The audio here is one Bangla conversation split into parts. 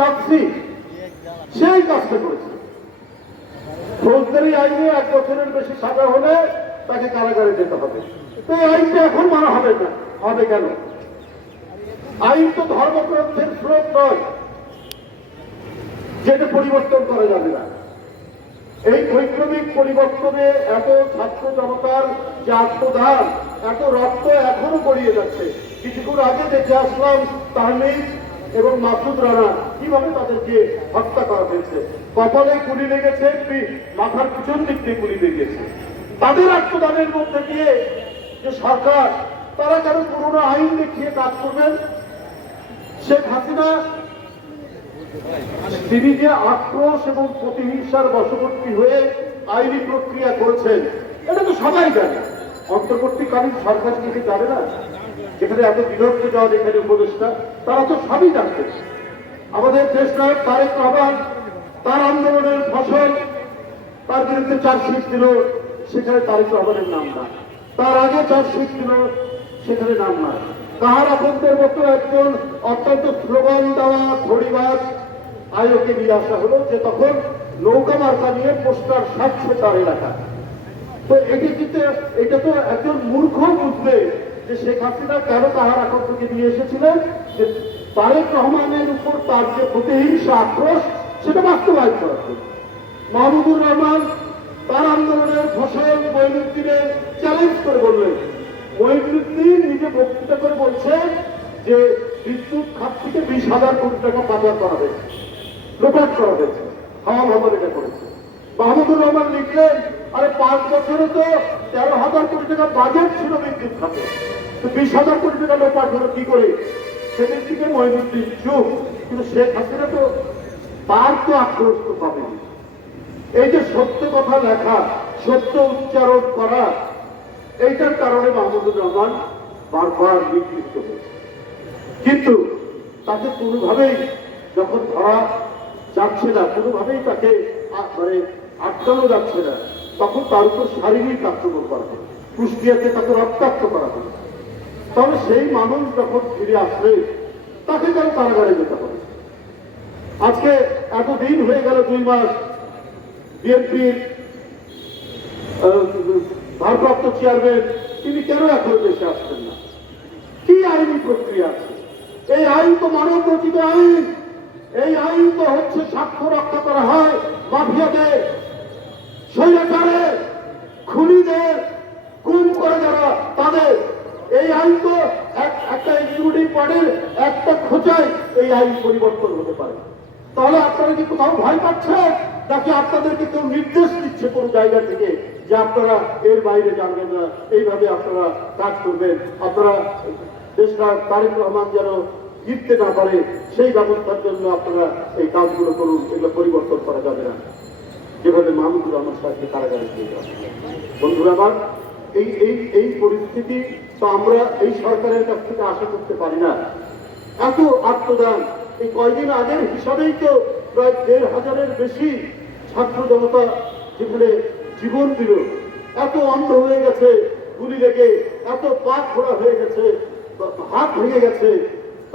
নাৎসি সেই কাজটা করেছে। ফৌজদারি আইনে 1 বছরের বেশি সাজা হলে তাকে কারাগারে যেতে হবে। তো এই আইনটা এখন মানা হবে না, হবে কেন? আইন তো ধর্মগ্রন্থের স্রোত নয়, যেটা পরিবর্তন করা যাবে না। এই বৈপ্লবিক পরিবর্তনে এত ছাত্র জনতার যে আত্মদান, এত রক্ত এখনো গড়িয়ে যাচ্ছে। কিছুক্ষণ আগে দেখে আসলাম তাহমিদ এবং মাসুদ রানা কিভাবে তাদেরকে হত্যা করা হয়েছে। কপালে গুলি লেগেছে, মাথার পিছন দিক দিয়ে গুলি লেগেছে। তাদের আত্মদানের মধ্যে দিয়ে যে সরকার, তারা কেন পুরোনো আইন দেখিয়ে কাজ করবেন? শেখ হাসিনা তিনি যে আক্রোশ এবং প্রতিহিংসার বশবর্তী হয়ে আইনি প্রক্রিয়া করেছেন, এটা তো সবাই জানে। অন্তর্বর্তীকালীন সরকার থেকে জানে না? যেখানে এত বিরক্ত যাওয়া এখানে উপদেষ্টা, তারা তো সবই জানতে। আমাদের দেশ নায়ক তারেক রহমান তার আন্দোলনের ফসল, তার বিরুদ্ধে চার্জশিট দিল, সেখানে তারেক রহমানের নাম না। তার আগে চার্জশিট দিল, সেখানে নাম না। কাহার আপনদের মতো একজন অত্যন্ত স্লোগান দেওয়া ধড়িবাজ আয়োকে নিয়ে আসা হলো, যে তখন নৌকা মার্কা নিয়ে পোস্টার সাজছে তার এলাকা। তো এটা তো একজন মূর্খ বুঝবে যে শেখ হাসিনা কেন তাহার আকর্ষকে নিয়ে এসেছিলেন, যে তারেক রহমানের উপর তার যে প্রতিহিংসা আক্রোশ, সেটা বাস্তবায়ন করার জন্য। মাহমুদুর রহমান তার আন্দোলনের ফসল মঈনুদ্দিনের চ্যালেঞ্জ করে বললেন। মঈনুদ্দিন নিজে বক্তৃতা করে বলছে যে বিদ্যুৎ খাত থেকে 20,000 কোটি টাকা পাচার করা হয়েছে, লোপাট করা হয়েছে, হাওয়া ভবন এটা করেছে। মাহমুদুর রহমান লিখলেন, আরে 5 বছরে তো 13,000 কোটি টাকা বাজেট ছিল বিদ্যুৎ খাতে, তো 20,000 কোটি টাকা লোপাট হলো কি করে? সেদিন থেকে মঈনুদ্দিন চুপ। কিন্তু শেখ হাসিনা তো তার তো আক্রোশ তো পাবেন। এই যে সত্য কথা লেখা, সত্য উচ্চারণ করা, এইটার কারণে মাহমুদুর রহমান বারবার বিকৃত হয়েছে। কিন্তু তাকে কোনোভাবেই যখন ধরা যাচ্ছে না, কোনোভাবেই তাকে মানে আটকানো যাচ্ছে না, তখন তার উপর শারীরিক আক্রমণ করা হয়, কুষ্টিয়াতে তাকে রক্তাক্ত করা হয়। তাহলে সেই মানুষ যখন ফিরে আসলে তাকে কেন কারাগারে যেতে হবে? আজকে এতদিন হয়ে গেল, 2 মাস, বিএনপির ভারপ্রাপ্ত চেয়ারম্যান তিনি কেন এখন দেশে আসছেন না? কি আইনি প্রক্রিয়া আছে? এই আইন তো মানব রচিত আইন। এই আইন তো হচ্ছে স্বার্থ রক্ষা করা হয় মাফিয়াদের, স্বৈরাচারের, খুনিদের, গুম করে যারা তাদের। এই আইন তো একটা এক্সিকিউটিভ বডির একটা খোঁচায় এই আইন পরিবর্তন হতে পারে। তাহলে আপনারা কি কোথাও ভয় পাচ্ছেন, নাকি আপনাদেরকে কেউ নির্দেশ দিচ্ছে কোন জায়গা থেকে যে আপনারা এর বাইরে জানবেন না, এইভাবে আপনারা কাজ করবেন, আপনারা দেশটা তারেক রহমান যেন জিততে না পারে সেই ব্যবস্থার জন্য আপনারা এই কাজগুলো করুন? এগুলো পরিবর্তন করা যাবে না, যেভাবে মাহমুদুর রহমান সাহেবকে কারাগারে দিয়ে যাবে। বন্ধুরা আমার, এই পরিস্থিতি তো আমরা এই সরকারের কাছ থেকে আশা করতে পারি না। এত আত্মদান, এই কয়দিন আগের হিসাবেই তো প্রায় 1,500-এর বেশি ছাত্র জনতা যেখানে জীবন দিল, এত অন্ধ হয়ে গেছে গুলি লেগে, এত পা খোড়া হয়ে গেছে, হাত ভেঙে গেছে,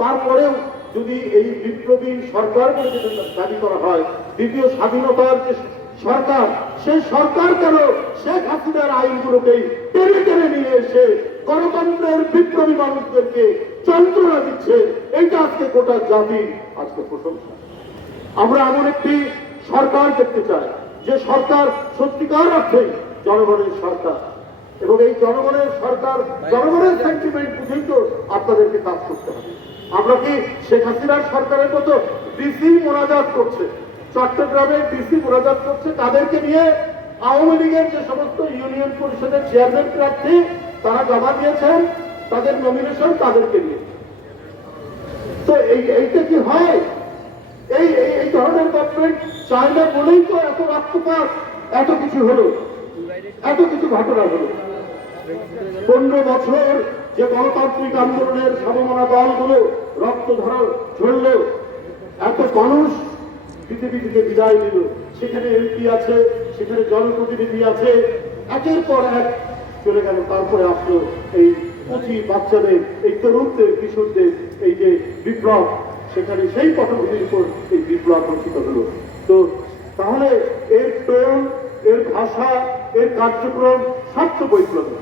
তারপরেও যদি এই বিপ্লবী সরকার বলে যেটা দাবি করা হয়, দ্বিতীয় স্বাধীনতার যে সরকার, সেই সরকার কেন শেখ হাসিনার আইনগুলোকেই টেনে টেনে নিয়ে এসে গণতন্ত্রের বিপ্লবী মানুষদেরকে যন্ত্রণা দিচ্ছে? এইটা আজকে গোটা জাতির আজকে প্রশংসা। আমরা এমন একটি সরকার দেখতে চাই যে সরকার সত্যিকার অর্থেই জনগণের সরকার, এবং এই জনগণের সরকার, জনগণের সেন্টিমেন্ট বুঝেই তো আপনাদেরকে কাজ করতে হবে। আমরা কি শেখ হাসিনার সরকারের মতো ডিসি মোনাজাত করছে, চট্টগ্রামের ডিসি মোনাজাত করছে তাদেরকে নিয়ে? আওয়ামী লীগের যে সমস্ত ইউনিয়ন পরিষদের চেয়ারম্যান প্রার্থী তারা জমা দিয়েছেন তাদের নমিনেশন, তাদেরকে নিয়ে। তো এইটা কি হয়? এই ধরনের গভর্নমেন্ট চায় না বলেই তো এত রক্তপাত, এত কিছু হলো, এত কিছু ঘটনা হলো। 15 বছর যে গণতান্ত্রিক আন্দোলনের সমমনা দলগুলো রক্ত ঝরল, এত মানুষ পৃথিবী থেকে বিদায় দিল, সেখানে এমপি আছে, সেখানে জনপ্রতিনিধি আছে, একের পর এক চলে গেল। তারপরে আসলো এই কচি বাচ্চাদের, এই তরুণদের, কিশোরদের এই যে বিপ্লব, সেখানে সেই পটভূমির উপর এই বিপ্লব রচিত হলো। তো তাহলে এর টোন, এর ভাষা, এর কার্যক্রম সব তো বৈপ্লবিক।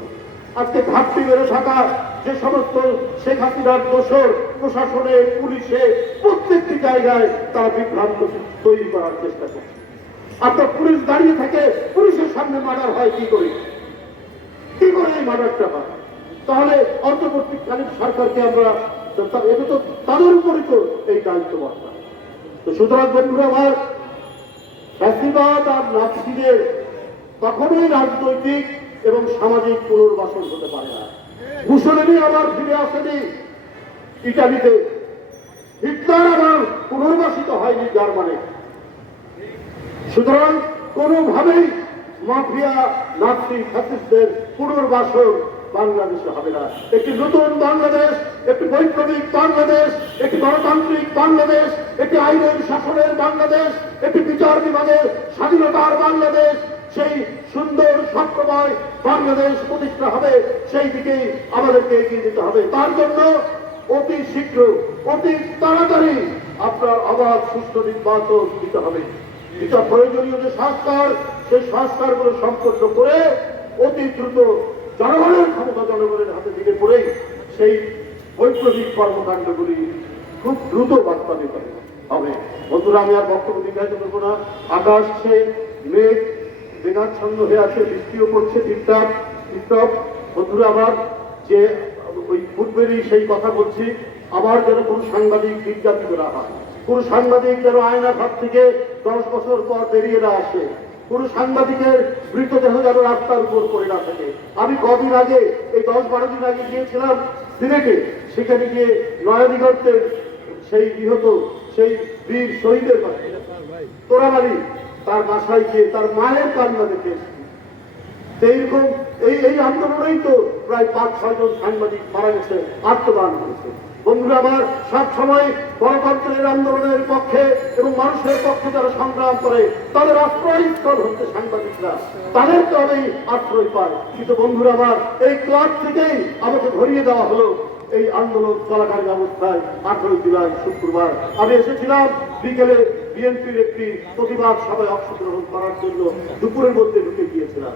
আজকে ঘাটতি বেড়ে থাকা যে সমস্ত শেখ হাসিনার দোষর প্রশাসনে, পুলিশে, প্রত্যেকটি জায়গায় তারা বিভ্রান্ত তৈরি করার চেষ্টা করছে। আপনার পুলিশ দাঁড়িয়ে থাকে, পুলিশের সামনে মার্ডার হয় কি করে? কি করে এই মার্ডারটা হয়? তাহলে অন্তর্বর্তীকালীন সরকারকে আমরা, এটা তো তাদের উপরই তো এই দায়িত্ব বর্তায়। তো সুতরাং বন্ধুরা আমার, ফ্যাসিবাদ আর নাৎসিদের কখনোই রাজনৈতিক এবং সামাজিক পুনর্বাসন হতে পারে না। মুসলিমই আবার ফিরে আসেনি ইটালিতে, হিটলার আবার পুনর্বাসিত হয়নি জার্মানি। সুতরাং কোনোভাবেই মাফিয়া, নাৎসি, ফ্যাসিস্টদের পুনর্বাসন বাংলাদেশে হবে না। একটি নতুন বাংলাদেশ, একটি বৈপ্লবিক বাংলাদেশ, একটি গণতান্ত্রিক বাংলাদেশ, একটি আইনের শাসনের বাংলাদেশ, একটি বিচার বিভাগের স্বাধীনতার বাংলাদেশ, সেই সুন্দর স্বপ্নময় বাংলাদেশ প্রতিষ্ঠা হবে। সেই দিকেই আমাদেরকে এগিয়ে যেতে হবে। তার জন্য অতি শীঘ্র, অতি তাড়াতাড়ি আপনার অবাধ সুষ্ঠু নির্বাচন দিতে হবে। এটা প্রয়োজনীয় যে সংস্কার, সেই সংস্কারগুলো সম্পন্ন করে অতি দ্রুত জনগণের ক্ষমতা জনগণের হাতে দিকে পড়েই সেই বৈপ্লবিক কর্মকাণ্ডগুলি খুব দ্রুত বাস্তবায়িত হবে। বন্ধুরা, আমি আর বক্তব্য দীর্ঘায়িত করবো না। আকাশ সে মেঘ মেঘাচ্ছন্ন হয়ে আছে, বৃষ্টিও পড়ছে ঠিকঠাক টিপটপ। বন্ধুরা আমার, যে ওই পূর্বেরই সেই কথা বলছি, আবার যেন কোনো সাংবাদিক বিজ্ঞাপন করা হয়, কোনো সাংবাদিক যেন আয়না ঘর থেকে 10 বছর পর বেরিয়ে না আসে, কোন সাংবাদিকের মৃতদেহ যেন রাস্তার উপর পড়ে না থাকে। আমি কদিন আগে, এই 10-12 দিন আগে গিয়েছিলাম সিলেটে। সেখানে গিয়ে নয়াদিগন্তের সেই নিহত সেই বীর শহীদের তোরাবাড়ি, তার বাসায় গিয়ে তার মায়ের কান্না দেখে এইরকম এই আন্দোলনেই তো প্রায় 5-6 জন সাংবাদিক মারা গেছে, আত্মদান করেছে। বন্ধুরা আমার, সব সময় গণতন্ত্রের আন্দোলনের পক্ষে এবং মানুষের পক্ষে যারা সংগ্রাম করে তাদের আশ্রয়স্থল হচ্ছে সাংবাদিকরা, তাদেরকে আমি আশ্রয় পাই। কিন্তু বন্ধুরা আমার, এই ক্লাব থেকেই আমাকে ধরিয়ে দেওয়া হলো এই আন্দোলন চলাকালীন অবস্থায়। 18 জুলাই শুক্রবার আমি এসেছিলাম বিকেলে বিএনপির একটি প্রতিবাদ সভায় অংশগ্রহণ করার জন্য, দুপুরের মধ্যে ঢুকে গিয়েছিলাম।